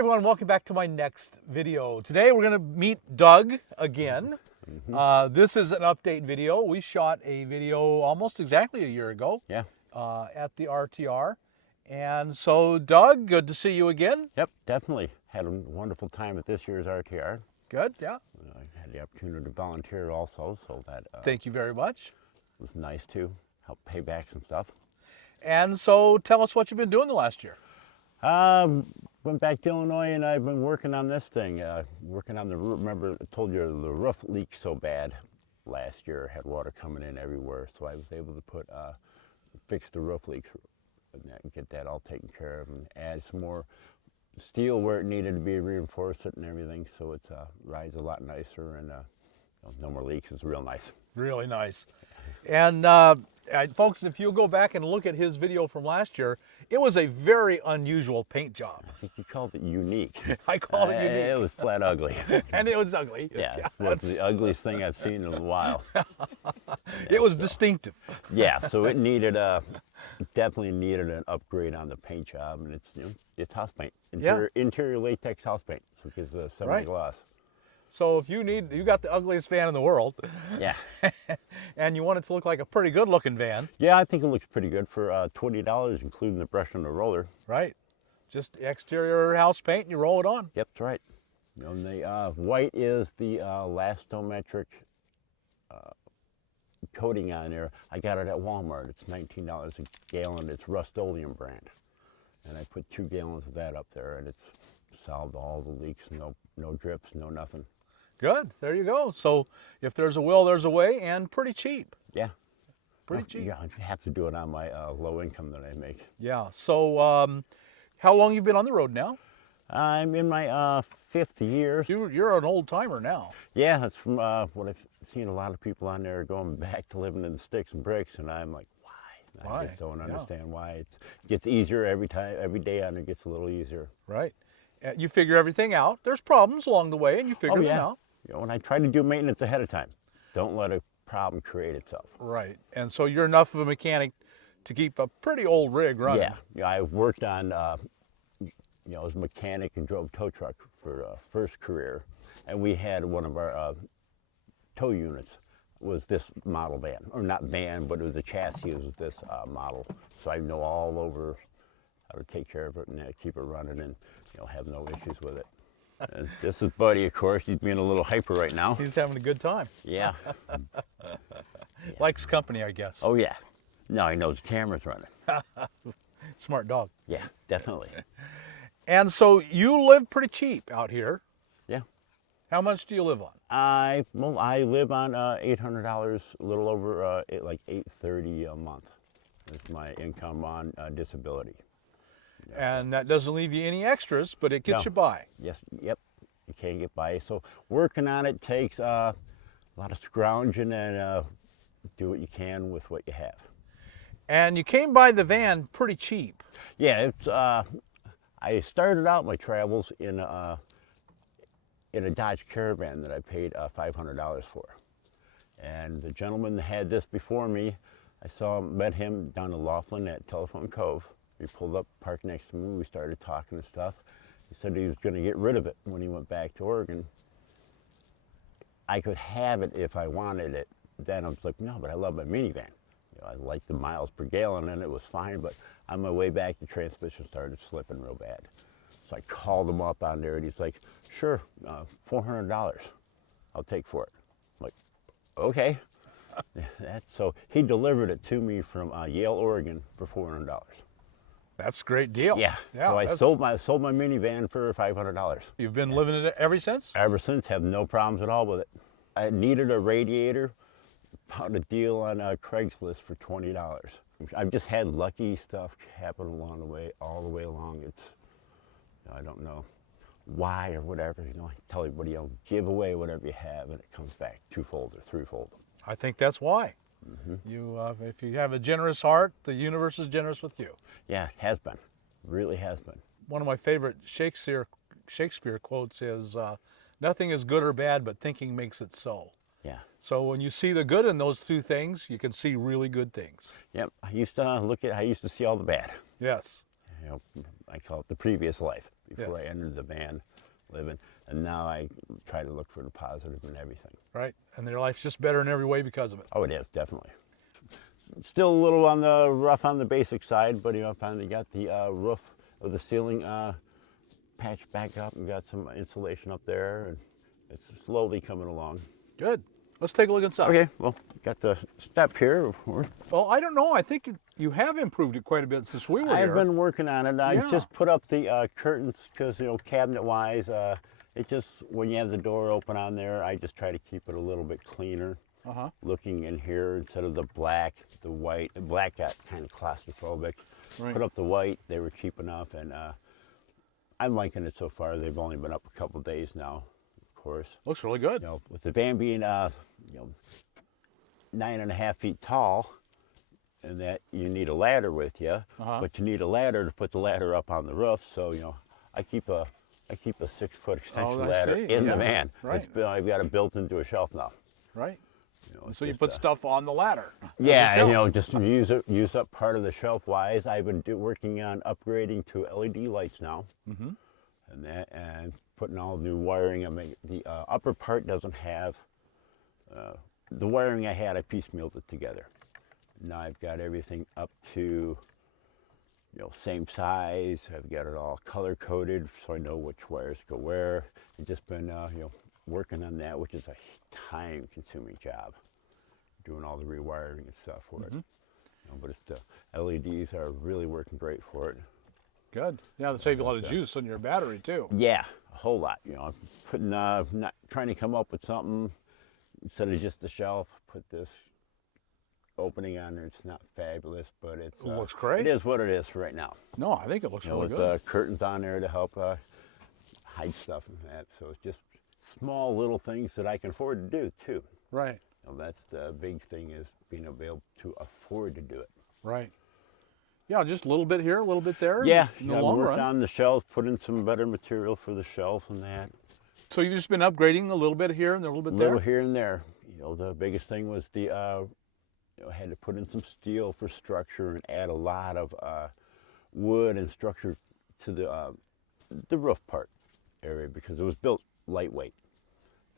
everyone, welcome back to my next video. Today we're going to meet Doug again. This is an update video. We shot a video almost exactly a year ago. Yeah. At the RTR. And so Doug, good to see you again. Yep, definitely. Had a wonderful time at this year's RTR. Good, yeah. I had the opportunity to volunteer also, so that Thank you very much. was nice too. Help pay back some stuff. And so tell us what you've been doing the last year. Went back to Illinois and I've been working on this thing. Working on the roof. Remember, I told you the roof leaked so bad last year. Had water coming in everywhere, so I was able to fix the roof leaks and get that all taken care of and add some more steel where it needed to be, reinforce it and everything, so it rides a lot nicer and no more leaks. It's real nice. Really nice. And folks, if you'll go back and look at his video from last year, it was a very unusual paint job. I think you called it unique. I called it unique. It was flat ugly. And it was ugly. Yeah, it was the ugliest thing I've seen in a while. It was distinctive. Yeah, so it needed definitely needed an upgrade on the paint job, and it's house paint, interior latex house paint, so it gives a semi-gloss. So if you got the ugliest van in the world. Yeah. And you want it to look like a pretty good looking van. Yeah, I think it looks pretty good for $20, including the brush and the roller. Right. Just exterior house paint and you roll it on. Yep, that's right. And the white is the elastometric coating on there. I got it at Walmart. It's $19 a gallon. It's Rust-Oleum brand. And I put 2 gallons of that up there, and it's solved all the leaks. No drips, no nothing. Good. There you go. So if there's a will, there's a way, and pretty cheap. Yeah. Pretty cheap. Yeah, I have to do it on my low income that I make. Yeah. So how long you been on the road now? I'm in my 5th year. You're an old timer now. Yeah, that's from what I've seen a lot of people on there going back to living in the sticks and bricks, and I'm like, why? I just don't understand why. It gets easier every day on it gets a little easier. Right. You figure everything out. There's problems along the way, and you figure them out. And I try to do maintenance ahead of time. Don't let a problem create itself. Right. And so you're enough of a mechanic to keep a pretty old rig running. Yeah. I worked on, I was a mechanic and drove tow truck for first career. And we had one of our tow units was this model van. Or not van, but it was a chassis. It was this model. So I know all over how to take care of it and keep it running and have no issues with it. And this is Buddy, of course. He's being a little hyper right now. He's having a good time. Yeah. Likes company, I guess. Oh, yeah. No, he knows the camera's running. Smart dog. Yeah, definitely. And so you live pretty cheap out here. Yeah. How much do you live on? I live on $800, a little over like $830 a month. Is my income on disability. And that doesn't leave you any extras, but it gets you by. Yes, yep, you can't get by. So working on it takes a lot of scrounging and do what you can with what you have. And you came by the van pretty cheap. Yeah, it's. I started out my travels in a Dodge Caravan that I paid $500 for. And the gentleman that had this before me, met him down in Laughlin at Telephone Cove. We pulled up, parked next to me, we started talking and stuff. He said he was going to get rid of it when he went back to Oregon. I could have it if I wanted it. Then I was like, no, but I love my minivan. I like the miles per gallon and it was fine, but on my way back, the transmission started slipping real bad. So I called him up on there and he's like, sure, $400 I'll take for it. I'm like, okay. So he delivered it to me from Yale, Oregon for $400. That's a great deal. Yeah. So I sold my minivan for $500. You've been living in it ever since? Ever since. Have no problems at all with it. I needed a radiator. Found a deal on Craigslist for $20. I've just had lucky stuff happen along the way, all the way along. It's, I don't know why or whatever. I tell everybody, give away whatever you have, and it comes back twofold or threefold. I think that's why. If you have a generous heart, the universe is generous with you. Yeah, it has been. Really has been. One of my favorite Shakespeare quotes is, nothing is good or bad, but thinking makes it so. Yeah. So when you see the good in those two things, you can see really good things. Yep. I used to see all the bad. Yes. I call it the previous life. before I Yes. entered the van living. And now I try to look for the positive in everything. Right. And their life's just better in every way because of it. Oh, it is, definitely. Still a little on the rough on the basic side, but I finally got the roof of the ceiling patched back up and got some insulation up there, and it's slowly coming along. Good. Let's take a look inside. Okay, well, got the step here. Well, I don't know. I think you have improved it quite a bit since we were here. I've been working on it. I Yeah. just put up the curtains because, cabinet-wise, it just, when you have the door open on there, I just try to keep it a little bit cleaner. Uh-huh. Looking in here instead of the black, the white. The black got kind of claustrophobic. Right. Put up the white. They were cheap enough, and I'm liking it so far. They've only been up a couple days now, of course. Looks really good. With the van being 9.5 feet tall, and that you need a ladder with you, but you need a ladder to put the ladder up on the roof. So I keep a 6-foot extension I see. Yeah. In the van. Right. I've got it built into a shelf now. Right. It's So you just, put stuff on the ladder. yeah, shelf. just use up part of the shelf wise. I've been working on upgrading to LED lights now, and putting all new wiring. The upper part doesn't have the wiring I had. I piecemealed it together. Now I've got everything up to same size. I've got it all color coded, so I know which wires go where. I've just been working on that, which is a time-consuming job, doing all the rewiring and stuff for it. But it's the LEDs are really working great for it. Good. Yeah, they save you a lot of juice on your battery too. Yeah, a whole lot. I'm putting not trying to come up with something instead of just the shelf. Put this opening on there. It's not fabulous, but it looks great. It is what it is for right now. No, I think it looks really with good. curtains on there to help hide stuff and that. So it's just small little things that I can afford to do too. Right. That's the big thing, is being able to afford to do it. Right. Yeah, just a little bit here, a little bit there. Yeah, in the long worked run. on the shelf, put in some better material for the shelf and that. So you've just been upgrading a little bit here and a little bit there. A little here and there. The biggest thing was the I had to put in some steel for structure and add a lot of wood and structure to the roof part area, because it was built lightweight.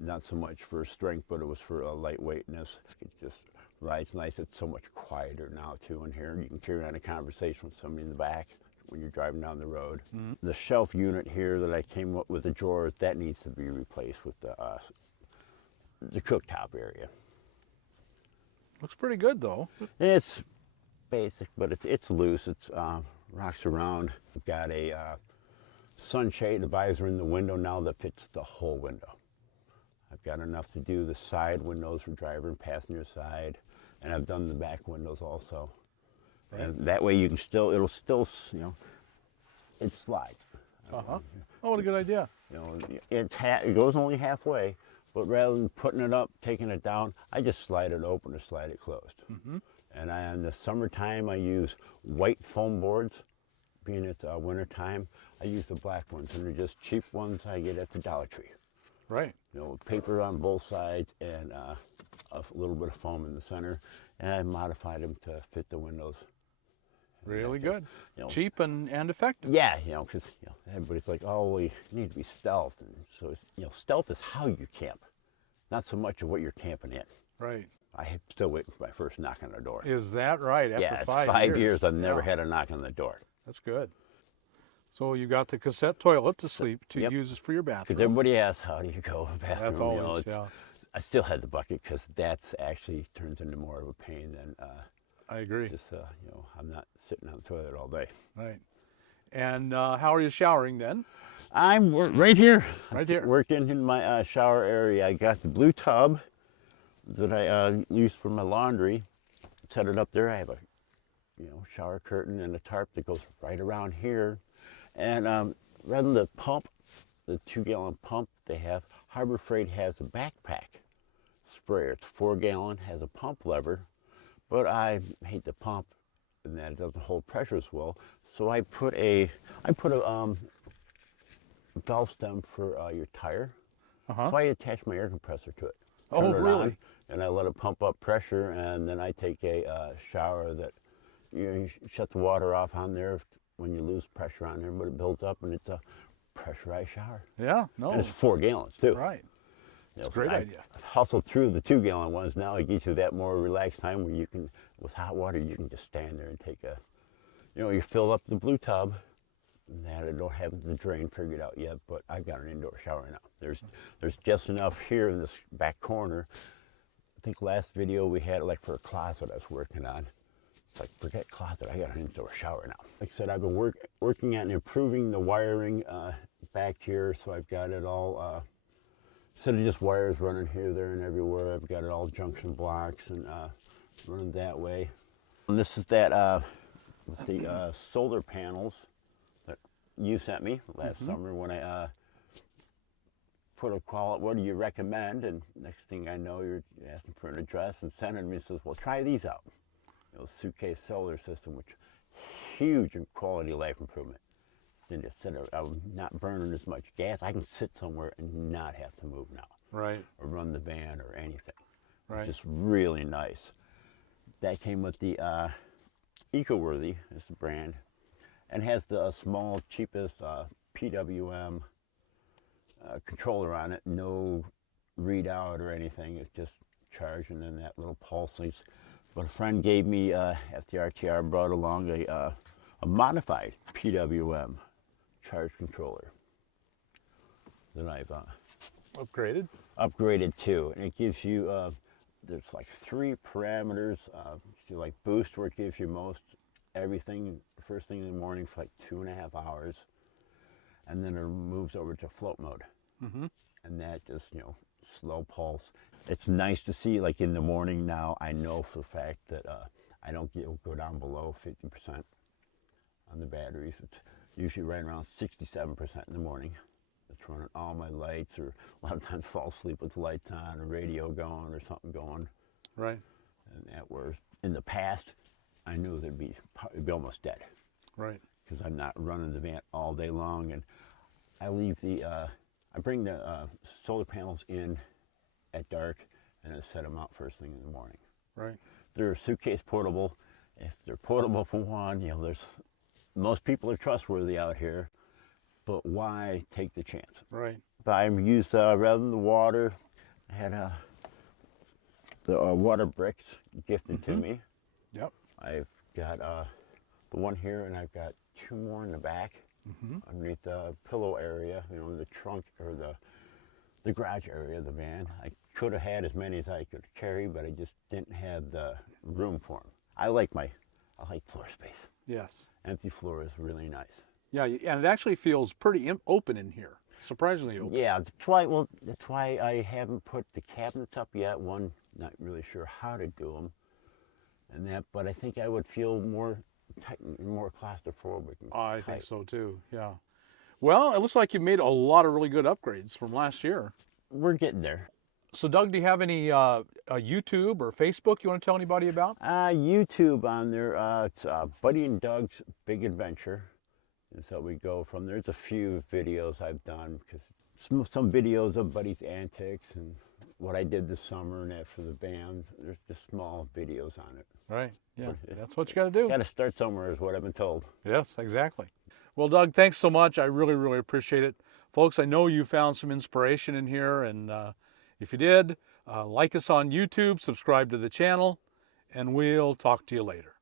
Not so much for strength, but it was for lightweightness. It just rides nice. It's so much quieter now too in here. You can carry on a conversation with somebody in the back when you're driving down the road. The shelf unit here that I came up with, the drawers, that needs to be replaced with the cooktop area. Looks pretty good though. It's basic, but it's loose. It's rocks around. I've got a sunshade visor in the window now that fits the whole window. I've got enough to do the side windows for driver and passenger side, and I've done the back windows also. Right. And that way you can it'll still, it slides. Oh, what a good idea. It goes only halfway, but rather than putting it up, taking it down, I just slide it open or slide it closed. And in the summertime, I use white foam boards. Being it's winter time, I use the black ones, and they're just cheap ones I get at the Dollar Tree. Right. Paper on both sides and a little bit of foam in the center, and I modified them to fit the windows. Really good. Cheap and effective. Yeah, because everybody's like, oh, well, you need to be stealth, and so it's, stealth is how you camp, not so much of what you're camping in. Right. I'm still waiting for my first knock on the door. Is that right? After yeah, it's 5 years. I've never had a knock on the door. That's good. So you got the cassette toilet to sleep to use for your bathroom. Because everybody asks, how do you go to the bathroom? That's always, I still had the bucket because that's actually turns into more of a pain than I agree. Just I'm not sitting on the toilet all day. Right. And how are you showering then? I'm right here. Right here. Working in my shower area. I got the blue tub that I use for my laundry. Set it up there. I have a shower curtain and a tarp that goes right around here. And rather than the pump, the 2-gallon pump they have, Harbor Freight has a backpack sprayer. It's 4-gallon, has a pump lever, but I hate the pump and that it doesn't hold pressure as well. So I put a valve stem for your tire. So I attach my air compressor to it. Turn it on, and I let it pump up pressure, and then I take a shower that you shut the water off on there when you lose pressure on there, but it builds up, and it's pressurized shower. Yeah, no. And it's 4 gallons too. Right. You know, It's a great I idea. hustled through the 2-gallon ones. Now it gives you that more relaxed time where you can, with hot water, you can just stand there and take a, you know, you fill up the blue tub. That I don't have the drain figured out yet, but I've got an indoor shower now. There's just enough here in this back corner. I think last video we had like for a closet I was working on. It's like, forget closet, I got an indoor shower now. Like I said, I've been working on improving the wiring back here, so I've got it all, instead of just wires running here, there, and everywhere, I've got it all junction blocks and running that way. And this is that with the solar panels that you sent me last summer when I put a call out, what do you recommend? And next thing I know, you're asking for an address and sending me, says, well, try these out. You know, suitcase solar system, which huge in quality of life improvement. Instead of I'm not burning as much gas, I can sit somewhere and not have to move now. Right. Or run the van or anything. Right. Just really nice. That came with the EcoWorthy is the brand, and has the small, cheapest PWM controller on it. No readout or anything. It's just charging in that little pulse thing. But a friend gave me at the RTR, brought along a modified PWM charge controller that I've upgraded to, and it gives you there's like 3 parameters. You like boost, where it gives you most everything first thing in the morning for like 2.5 hours, and then it moves over to float mode, and that just, you know, slow pulse. It's nice to see, like in the morning now, I know for a fact that I don't go down below 50% on the batteries. It's usually right around 67% in the morning. It's running all my lights, or a lot of times fall asleep with the lights on, a radio going, or something going. Right. And that was, in the past, I knew it'd be almost dead. Right. Because I'm not running the van all day long, and I leave the, I bring the solar panels in at dark, and I set them out first thing in the morning. Right. They're suitcase portable. If they're portable for one, you know, most people are trustworthy out here, but why take the chance? Right. I'm used, rather than the water, I had the water bricks gifted to me. Yep. I've got the one here, and I've got 2 more in the back underneath the pillow area, you know, the trunk or the garage area of the van. I could have had as many as I could carry, but I just didn't have the room for them. I like floor space. Yes. Empty floor is really nice. Yeah, and it actually feels pretty open in here. Surprisingly open. Yeah, that's why I haven't put the cabinets up yet. One, not really sure how to do them, and that. But I think I would feel more tight and more claustrophobic. I think so too. Yeah. Well, it looks like you made a lot of really good upgrades from last year. We're getting there. So, Doug, do you have any YouTube or Facebook you want to tell anybody about? YouTube on there. It's Buddy and Doug's Big Adventure. And so we go from there. There's a few videos I've done, because some videos of Buddy's antics and what I did this summer and that for the band. There's just small videos on it. Right. Yeah. That's what you got to do. Got to start somewhere, is what I've been told. Yes, exactly. Well, Doug, thanks so much. I really, really appreciate it. Folks, I know you found some inspiration in here, and if you did, like us on YouTube, subscribe to the channel, and we'll talk to you later.